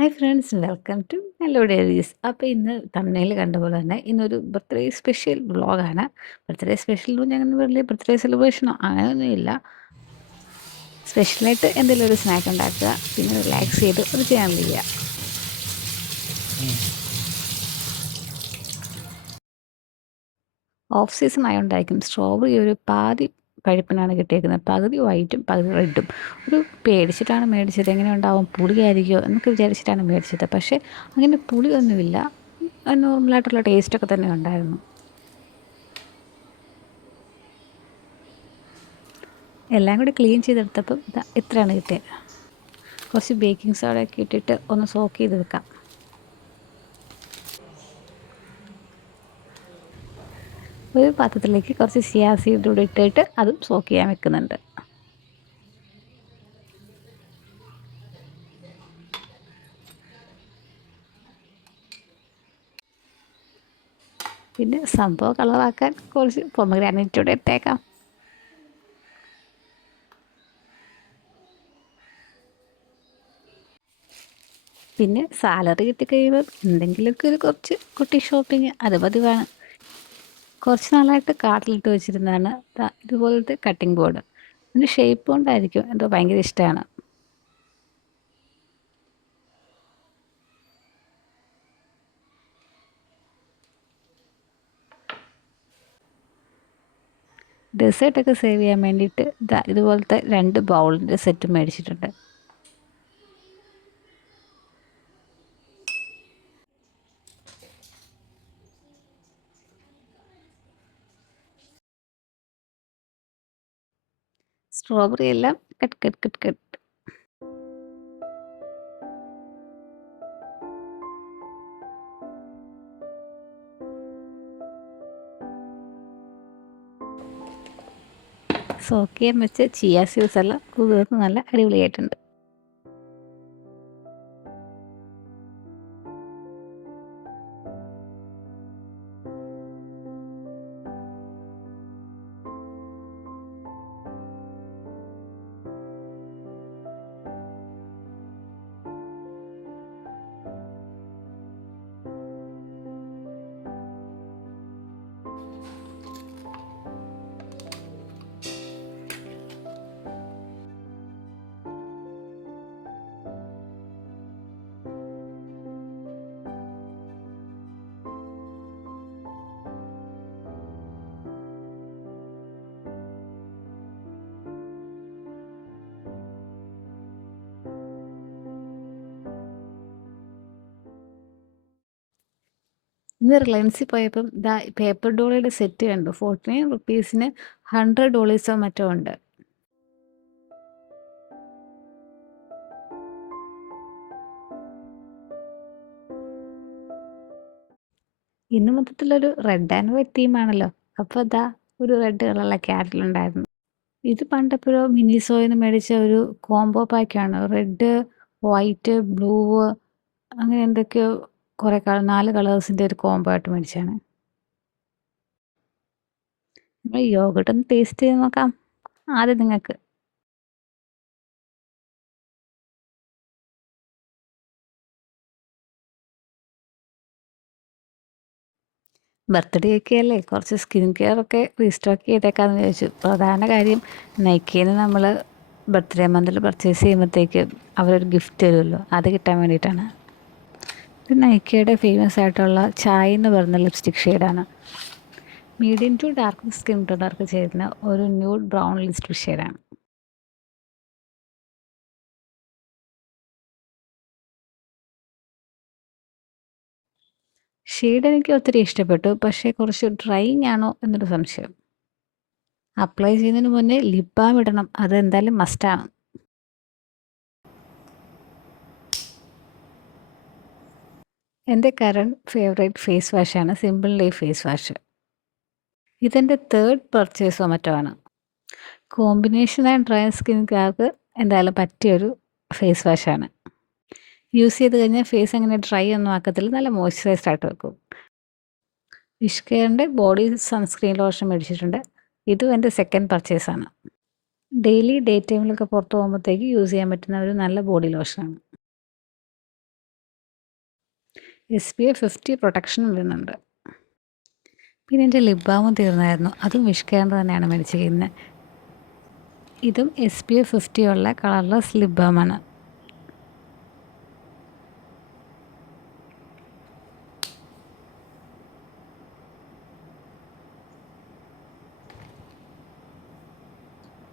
Hi friends, welcome to Mello Diaries. അപ്പോൾ ഇന്ന് തമ്മിൽ കണ്ട പോലെ തന്നെ ഇന്നൊരു ബർത്ത്ഡേ സ്പെഷ്യൽ വ്ളോഗാണ്. ബർത്ത്ഡേ സ്പെഷ്യൽ എന്ന് പറഞ്ഞാൽ അങ്ങനെ വലിയ ബർത്ത്ഡേ സെലിബ്രേഷനോ അങ്ങനെയൊന്നുമില്ല. സ്പെഷ്യലായിട്ട് എന്തെങ്കിലും ഒരു സ്നാക്ക് ഉണ്ടാക്കുക, പിന്നെ റിലാക്സ് ചെയ്ത് ഒരു ചാനൽ ചെയ്യുക. ഓഫ് സീസൺ ആയതുകൊണ്ടായിരിക്കും സ്ട്രോബെറി ഒരു പാതി പഴുപ്പിനാണ് കിട്ടിയേക്കുന്നത്. പകുതി വൈറ്റും പകുതി റെഡും. ഒരു പേടിച്ചിട്ടാണ് മേടിച്ചത്, എങ്ങനെ ഉണ്ടാവും, പുളിയായിരിക്കുമോ എന്നൊക്കെ വിചാരിച്ചിട്ടാണ് മേടിച്ചത്. പക്ഷേ അങ്ങനെ പുളിയൊന്നുമില്ല, നോർമലായിട്ടുള്ള ടേസ്റ്റൊക്കെ തന്നെ ഉണ്ടായിരുന്നു. എല്ലാം കൂടി ക്ലീൻ ചെയ്തെടുത്തപ്പം ഇത്രയാണ് കിട്ടിയത്. കുറച്ച് ബേക്കിംഗ് സോഡയൊക്കെ ഇട്ടിട്ട് ഒന്ന് സോക്ക് ചെയ്ത് വെക്കാം. ഒരു പാത്രത്തിലേക്ക് കുറച്ച് ചിയാ സീഡ് കൂടി ഇട്ടിട്ട് അതും സോക്ക് ചെയ്യാൻ വെക്കുന്നുണ്ട്. പിന്നെ സംഭവം കളറാക്കാൻ കുറച്ച് പൊമഗ്രാനൈറ്റ് കൂടെ ഇട്ടേക്കാം. പിന്നെ സാലറി കിട്ടിക്കഴിയുമ്പോൾ എന്തെങ്കിലുമൊക്കെ ഒരു കുറച്ച് കുട്ടി ഷോപ്പിങ് അത് പതിവാണ്. കുറച്ച് നാളായിട്ട് കാർട്ടിലിട്ട് വെച്ചിരുന്നതാണ് ഇതുപോലത്തെ കട്ടിംഗ് ബോർഡ്. അതിൻ്റെ ഷേപ്പ് കൊണ്ടായിരിക്കും എന്തോ ഭയങ്കര ഇഷ്ടമാണ്. ഡെസേർട്ടൊക്കെ സേവ് ചെയ്യാൻ വേണ്ടിയിട്ട് ഇതുപോലത്തെ 2 ബൗളിൻ്റെ സെറ്റ് മേടിച്ചിട്ടുണ്ട്. സ്ട്രോബെറി എല്ലാം cut cut cut cut. Soak ചെയ്യാൻ വെച്ച് ചിയാ സീഡ്സ് എല്ലാം കുതിർന്ന് നല്ല അടിപൊളിയായിട്ടുണ്ട്. ഇന്ന് റിലയൻസിൽ പോയപ്പം പേപ്പർ ഡോളിയുടെ സെറ്റ് കണ്ടു. 49 റുപ്പീസിന് $100 മറ്റോ ഉണ്ട്. ഇന്ന് മൊത്തത്തിലൊരു റെഡ് ആൻഡ് വൈറ്റ് തീമാണല്ലോ. അപ്പോൾ ഒരു റെഡ് കളറുള്ള ക്യാറ്റിലുണ്ടായിരുന്നു. ഇത് പണ്ടെപ്പോഴോ മിനിസോയിൽ നിന്ന് മേടിച്ച ഒരു കോംബോ പാക്കാണ്. റെഡ്, വൈറ്റ്, ബ്ലൂ അങ്ങനെ എന്തൊക്കെയോ കുറേ 4 കളേഴ്സിൻ്റെ ഒരു കോംബോ ആയിട്ട് മേടിച്ചാണ്. നമ്മൾ യോഗട്ട് ഒന്ന് ടേസ്റ്റ് ചെയ്ത് നോക്കാം. ആദ്യം നിങ്ങൾക്ക് ബർത്ത്ഡേ ഒക്കെ അല്ലേ, കുറച്ച് സ്കിൻ കെയർ ഒക്കെ റീസ്റ്റോക്ക് ചെയ്തേക്കാമെന്ന് വിചാരിച്ചു. പ്രധാന കാര്യം, നൈക്കയിൽ നിന്ന് നമ്മൾ ബർത്ത്ഡേ മന്തിൽ പർച്ചേസ് ചെയ്യുമ്പോഴത്തേക്ക് അവരൊരു ഗിഫ്റ്റ് തരുമല്ലോ, അത് കിട്ടാൻ വേണ്ടിയിട്ടാണ്. ഇത് നൈക്കയുടെ ഫേമസ് ആയിട്ടുള്ള ചായ് എന്ന് പറയുന്ന ലിപ്സ്റ്റിക് ഷെയ്ഡാണ്. മീഡിയം ടു ഡാർക്ക് സ്കിൻ ടോണർക്ക് ചേരുന്ന ഒരു ന്യൂഡ് ബ്രൗൺ ലിപ്സ്റ്റിക് ഷെയ്ഡാണ്. ഷെയ്ഡ് എനിക്ക് ഒത്തിരി ഇഷ്ടപ്പെട്ടു, പക്ഷേ കുറച്ച് ഡ്രൈയിങ് ആണോ എന്നൊരു സംശയം. അപ്ലൈ ചെയ്യുന്നതിന് മുന്നേ ലിപ് ബാം ഇടണം, അതെന്തായാലും മസ്റ്റാണ്. എൻ്റെ കറണ്ട് ഫേവറേറ്റ് ഫേസ് വാഷാണ് സിമ്പിൾ ലൈഫ് ഫേസ് വാഷ്. ഇതെൻ്റെ 3rd പർച്ചേസോ മറ്റോ ആണ്. കോമ്പിനേഷൻ ആൻഡ് ഡ്രൈ സ്കിൻകാർക്ക് എന്തായാലും പറ്റിയൊരു ഫേസ് വാഷാണ്. യൂസ് ചെയ്ത് കഴിഞ്ഞാൽ ഫേസ് അങ്ങനെ ഡ്രൈ ഒന്നും ആക്കത്തില്ല, നല്ല മോയ്സ്ചറൈസ്ഡ് ആയിട്ട് വെക്കും. വിഷ് കെയറിൻ്റെ ബോഡി സൺസ്ക്രീൻ ലോഷൻ മേടിച്ചിട്ടുണ്ട്. ഇതും എൻ്റെ 2nd പർച്ചേസാണ്. ഡെയിലി ഡേ ടൈമിലൊക്കെ പുറത്ത് പോകുമ്പോഴത്തേക്ക് യൂസ് ചെയ്യാൻ പറ്റുന്ന ഒരു നല്ല ബോഡി ലോഷനാണ്. SPF 50 പ്രൊട്ടക്ഷൻ വരുന്നുണ്ട്. പിന്നെ എൻ്റെ ലിപ് ബാമും തീർന്നായിരുന്നു. അതും വിഷ് കെയറിൻ്റെ തന്നെയാണ് മേടിച്ചിരിക്കുന്നത്. ഇതും SPF 50 ഉള്ള കളർലെസ് ലിപ് ബാമാണ്.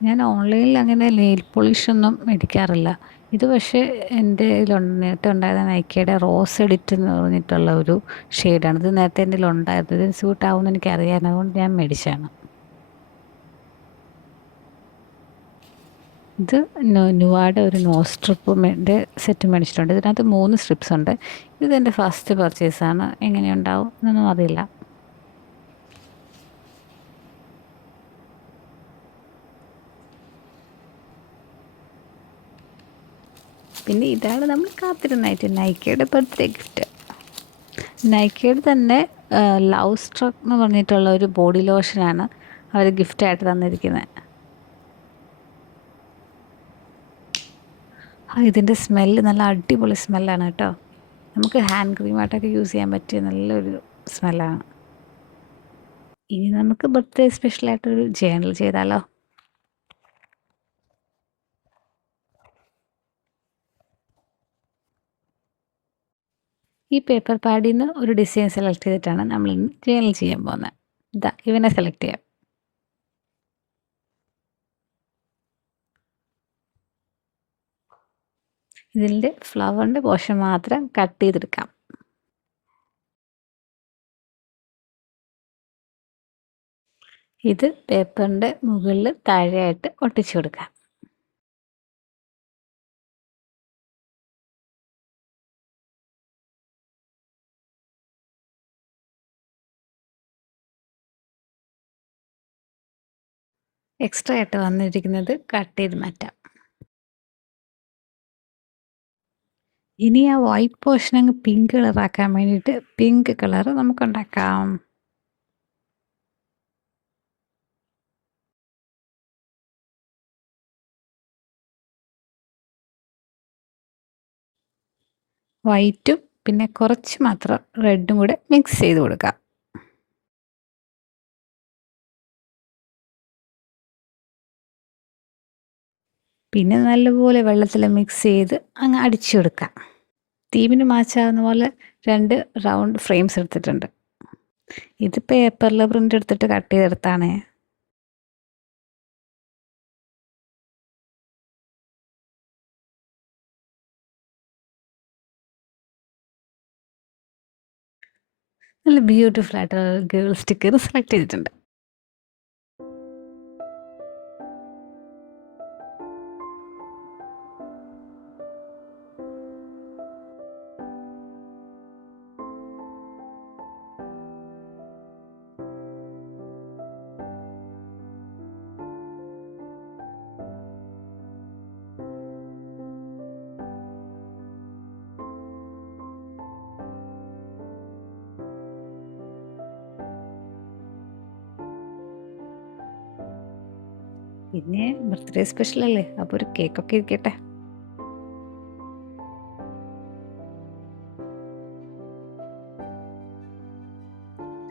ഞാൻ ഓൺലൈനിൽ അങ്ങനെ നെയിൽ പോളിഷൊന്നും മേടിക്കാറില്ല. ഇത് പക്ഷേ എൻ്റെ നേരത്തെ ഉണ്ടായിരുന്ന നൈക്കയുടെ റോസ് എഡിറ്റ് എന്ന് പറഞ്ഞിട്ടുള്ള ഒരു ഷെയ്ഡാണ്. ഇത് നേരത്തെ എൻ്റെ ഉണ്ടായിരുന്നു. ഇതിന് സ്യൂട്ടാവുമെന്ന് എനിക്കറിയാമായിരുന്നു. അതുകൊണ്ട് ഞാൻ മേടിച്ചതാണ്. ഇത് നുവാടെ ഒരു നോസ് സ്ട്രിപ്പിൻ്റെ സെറ്റ് മേടിച്ചിട്ടുണ്ട്. ഇതിനകത്ത് 3 സ്ട്രിപ്സ് ഉണ്ട്. ഇതെൻ്റെ ഫസ്റ്റ് പർച്ചേസാണ്. എങ്ങനെയുണ്ടാവും എന്നൊന്നും അറിയില്ല. പിന്നെ ഇതാണ് നമ്മൾ കാത്തിരുന്നായിട്ട് നൈക്കയുടെ ബർത്ത്ഡേ ഗിഫ്റ്റ്. നൈക്കയുടെ തന്നെ ലവ് സ്ട്രക്ക് എന്ന് പറഞ്ഞിട്ടുള്ള ഒരു ബോഡി ലോഷനാണ് അവർ ഗിഫ്റ്റായിട്ട് തന്നിരിക്കുന്നത്. ഇതിൻ്റെ സ്മെല്ല് നല്ല അടിപൊളി സ്മെല്ലാണ് കേട്ടോ. നമുക്ക് ഹാൻഡ് ക്രീമായിട്ടൊക്കെ യൂസ് ചെയ്യാൻ പറ്റിയ നല്ലൊരു സ്മെല്ലാണ്. ഇനി നമുക്ക് ബർത്ത്ഡേ സ്പെഷ്യലായിട്ടൊരു ജേണൽ ചെയ്താലോ? ഈ പേപ്പർ പാഡിൽ നിന്ന് ഒരു ഡിസൈൻ സെലക്ട് ചെയ്തിട്ടാണ് നമ്മൾ ഇന്ന് ജേണൽ ചെയ്യാൻ പോകുന്നത്. ഇതാ ഇവനെ സെലക്ട് ചെയ്യാം. ഇതിൻ്റെ ഫ്ലവറിൻ്റെ പോർഷൻ മാത്രം കട്ട് ചെയ്തെടുക്കാം. ഇത് പേപ്പറിൻ്റെ മുകളിൽ താഴെയായിട്ട് ഒട്ടിച്ചു കൊടുക്കാം. എക്സ്ട്രാ ആയിട്ട് വന്നിരിക്കുന്നത് കട്ട് ചെയ്ത് മാറ്റാം. ഇനി ആ വൈറ്റ് പോർഷൻ അങ്ങ് പിങ്ക് കളറാക്കാൻ വേണ്ടിയിട്ട് പിങ്ക് കളർ നമുക്കുണ്ടാക്കാം. വൈറ്റും പിന്നെ കുറച്ച് മാത്രം റെഡും കൂടെ മിക്സ് ചെയ്ത് കൊടുക്കാം. പിന്നെ നല്ലപോലെ വെള്ളത്തിൽ മിക്സ് ചെയ്ത് അങ്ങ് അടിച്ചു കൊടുക്കാം. തീമിന് മാച്ചാവുന്ന പോലെ 2 റൗണ്ട് ഫ്രെയിംസ് എടുത്തിട്ടുണ്ട്. ഇത് പേപ്പറിൽ പ്രിൻ്റ് എടുത്തിട്ട് കട്ട് ചെയ്തെടുത്താണ്. നല്ല ബ്യൂട്ടിഫുൾ ആയിട്ടുള്ള ഗേൾ സ്റ്റിക്കർ സെലക്ട് ചെയ്തിട്ടുണ്ട്. പിന്നെ ബർത്ത്ഡേ സ്പെഷ്യലല്ലേ, അപ്പോൾ ഒരു കേക്കൊക്കെ ഇരിക്കട്ടെ.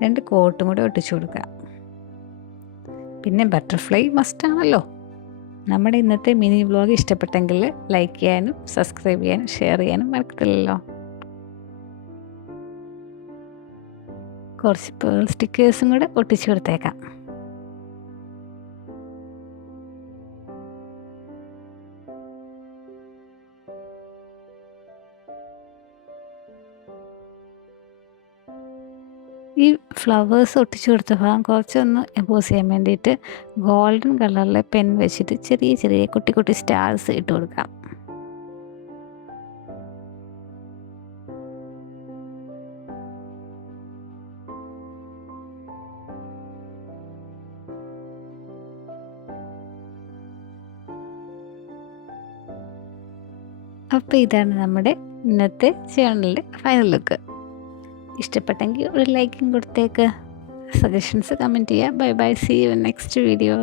രണ്ട് കോട്ടും കൂടെ ഒട്ടിച്ചു കൊടുക്കുക. പിന്നെ ബട്ടർഫ്ലൈ മസ്റ്റാണല്ലോ. നമ്മുടെ ഇന്നത്തെ മിനി വ്ലോഗ് ഇഷ്ടപ്പെട്ടെങ്കിൽ ലൈക്ക് ചെയ്യാനും സബ്സ്ക്രൈബ് ചെയ്യാനും ഷെയർ ചെയ്യാനും മറക്കത്തില്ലല്ലോ. കുറച്ച് പേൾ സ്റ്റിക്കേഴ്സും കൂടെ ഒട്ടിച്ചു കൊടുത്തേക്കാം. ഈ ഫ്ലവേഴ്സ് ഒട്ടിച്ചു കൊടുത്ത ഭാഗം കുറച്ചൊന്ന് എംബോസ് ചെയ്യാൻ വേണ്ടിയിട്ട് ഗോൾഡൻ കളറിലെ പെൻ വെച്ചിട്ട് ചെറിയ ചെറിയ കുട്ടി കുട്ടി സ്റ്റാർസ് ഇട്ട് കൊടുക്കാം. അപ്പോൾ ഇതാണ് നമ്മുടെ ഇന്നത്തെ ചാനലിൻ്റെ ഫൈനൽ ലുക്ക്. ഇഷ്ടപ്പെട്ടെങ്കിൽ ഒരു ലൈക്കും കൊടുത്തേക്ക്. സജഷൻസ് കമൻറ്റ് ചെയ്യുക. Bye bye, see you next video.